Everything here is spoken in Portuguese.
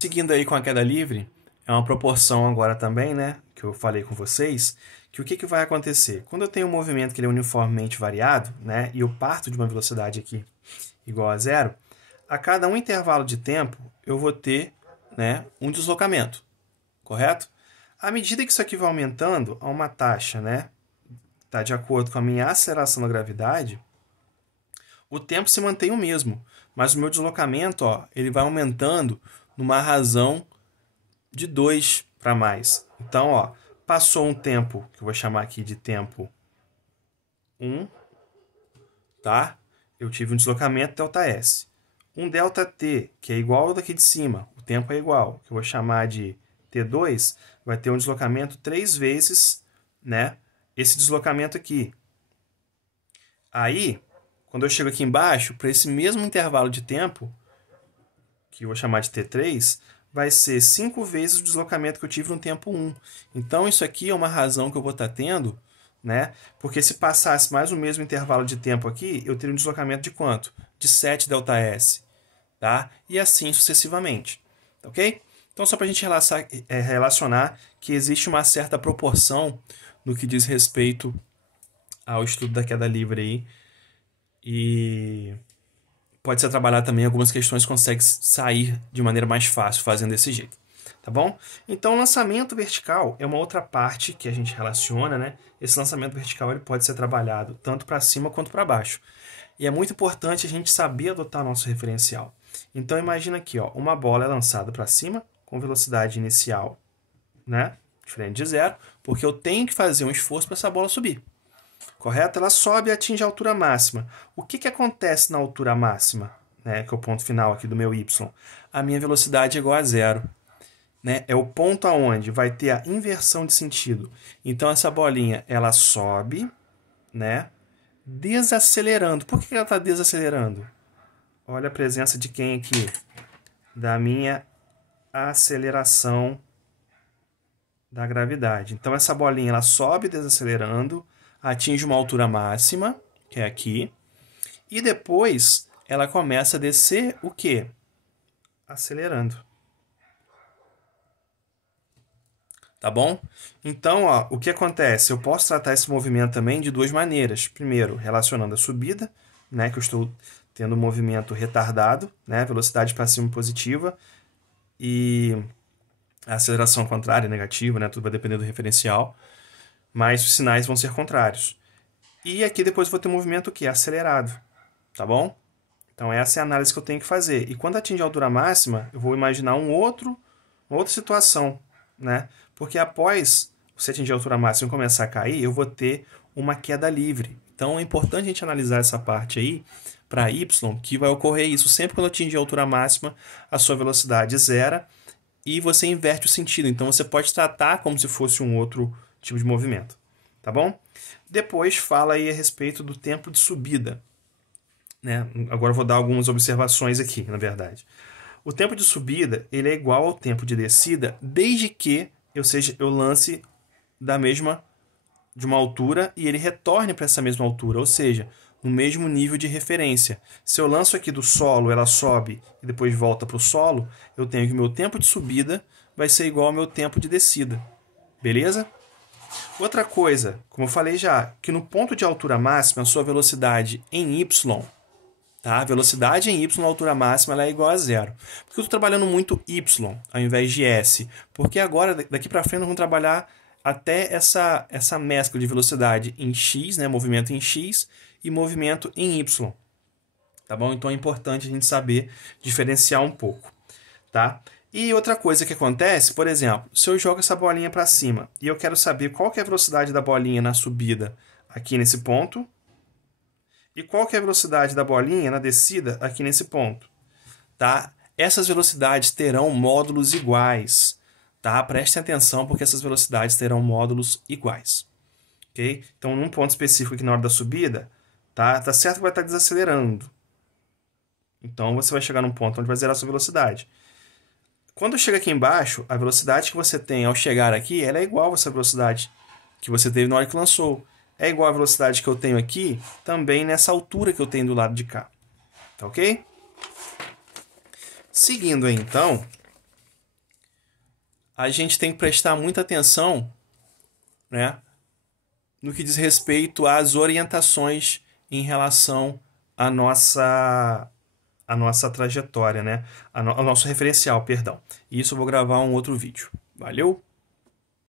Seguindo aí com a queda livre, é uma proporção agora também, né, que eu falei com vocês, que o que vai acontecer? Quando eu tenho um movimento que ele é uniformemente variado, né, e eu parto de uma velocidade aqui igual a zero, a cada um intervalo de tempo eu vou ter, né, um deslocamento, correto? À medida que isso aqui vai aumentando a uma taxa, né, tá de acordo com a minha aceleração da gravidade, o tempo se mantém o mesmo, mas o meu deslocamento, ó, ele vai aumentando numa razão de 2 para mais. Então, ó, passou um tempo, que eu vou chamar aqui de tempo 1, tá? Eu tive um deslocamento ΔS. Um ΔT, que é igual ao daqui de cima, o tempo é igual, que eu vou chamar de T2, vai ter um deslocamento 3 vezes, né, esse deslocamento aqui. Aí, quando eu chego aqui embaixo, para esse mesmo intervalo de tempo, que eu vou chamar de T3, vai ser 5 vezes o deslocamento que eu tive no tempo 1. Então, isso aqui é uma razão que eu vou estar tendo, né? Porque se passasse mais o mesmo intervalo de tempo aqui, eu teria um deslocamento de quanto? De 7 ΔS, tá? E assim sucessivamente, ok? Então, só para a gente relacionar que existe uma certa proporção no que diz respeito ao estudo da queda livre aí, e pode ser trabalhado também, algumas questões consegue sair de maneira mais fácil fazendo desse jeito, tá bom? Então, o lançamento vertical é uma outra parte que a gente relaciona, né? Esse lançamento vertical ele pode ser trabalhado tanto para cima quanto para baixo. E é muito importante a gente saber adotar nosso referencial. Então, imagina aqui, ó, uma bola é lançada para cima com velocidade inicial, né? Diferente de zero, porque eu tenho que fazer um esforço para essa bola subir. Correto? Ela sobe e atinge a altura máxima. O que acontece na altura máxima, né, que é o ponto final aqui do meu y? A minha velocidade é igual a zero. Né? É o ponto aonde vai ter a inversão de sentido. Então, essa bolinha ela sobe, né, desacelerando. Por que ela está desacelerando? Olha a presença de quem aqui? Da minha aceleração da gravidade. Então, essa bolinha ela sobe desacelerando, atinge uma altura máxima, que é aqui, e depois ela começa a descer o quê? Acelerando. Tá bom? Então, ó, o que acontece? Eu posso tratar esse movimento também de duas maneiras. Primeiro, relacionando a subida, né, que eu estou tendo um movimento retardado, né, velocidade para cima positiva, e a aceleração contrária, negativa, né, tudo vai depender do referencial, mas os sinais vão ser contrários. E aqui depois eu vou ter um movimento que é acelerado, tá bom? Então essa é a análise que eu tenho que fazer. E quando atingir a altura máxima, eu vou imaginar uma outra situação, né? Porque após você atingir a altura máxima e começar a cair, eu vou ter uma queda livre. Então é importante a gente analisar essa parte aí para y, que vai ocorrer isso sempre quando atingir a altura máxima, a sua velocidade zera e você inverte o sentido. Então você pode tratar como se fosse um outro tipo de movimento, tá bom? Depois fala aí a respeito do tempo de subida, né? Agora eu vou dar algumas observações aqui, na verdade. O tempo de subida ele é igual ao tempo de descida, desde que eu lance de uma altura e ele retorne para essa mesma altura, ou seja, no mesmo nível de referência. Se eu lanço aqui do solo, ela sobe e depois volta para o solo, eu tenho que o meu tempo de subida vai ser igual ao meu tempo de descida. Beleza? Outra coisa, como eu falei já, que no ponto de altura máxima, a sua velocidade em y, tá? A velocidade em y, a altura máxima, ela é igual a zero. Por que eu estou trabalhando muito y ao invés de s? Porque agora, daqui para frente, nós vamos trabalhar até essa mescla de velocidade em x, né? Movimento em x e movimento em y. Tá bom? Então é importante a gente saber diferenciar um pouco, tá? E outra coisa que acontece, por exemplo, se eu jogo essa bolinha para cima e eu quero saber qual que é a velocidade da bolinha na subida aqui nesse ponto e qual que é a velocidade da bolinha na descida aqui nesse ponto, tá? Essas velocidades terão módulos iguais, tá? Prestem atenção porque essas velocidades terão módulos iguais, ok? Então, num ponto específico aqui na hora da subida, tá certo que vai estar desacelerando. Então, você vai chegar num ponto onde vai zerar a sua velocidade. Quando chega aqui embaixo, a velocidade que você tem ao chegar aqui, ela é igual a essa velocidade que você teve na hora que lançou. É igual a velocidade que eu tenho aqui, também nessa altura que eu tenho do lado de cá. Tá ok? Seguindo aí, então, a gente tem que prestar muita atenção, né, no que diz respeito às orientações em relação à nossa trajetória, né, ao nosso referencial, perdão. E isso eu vou gravar um outro vídeo. Valeu?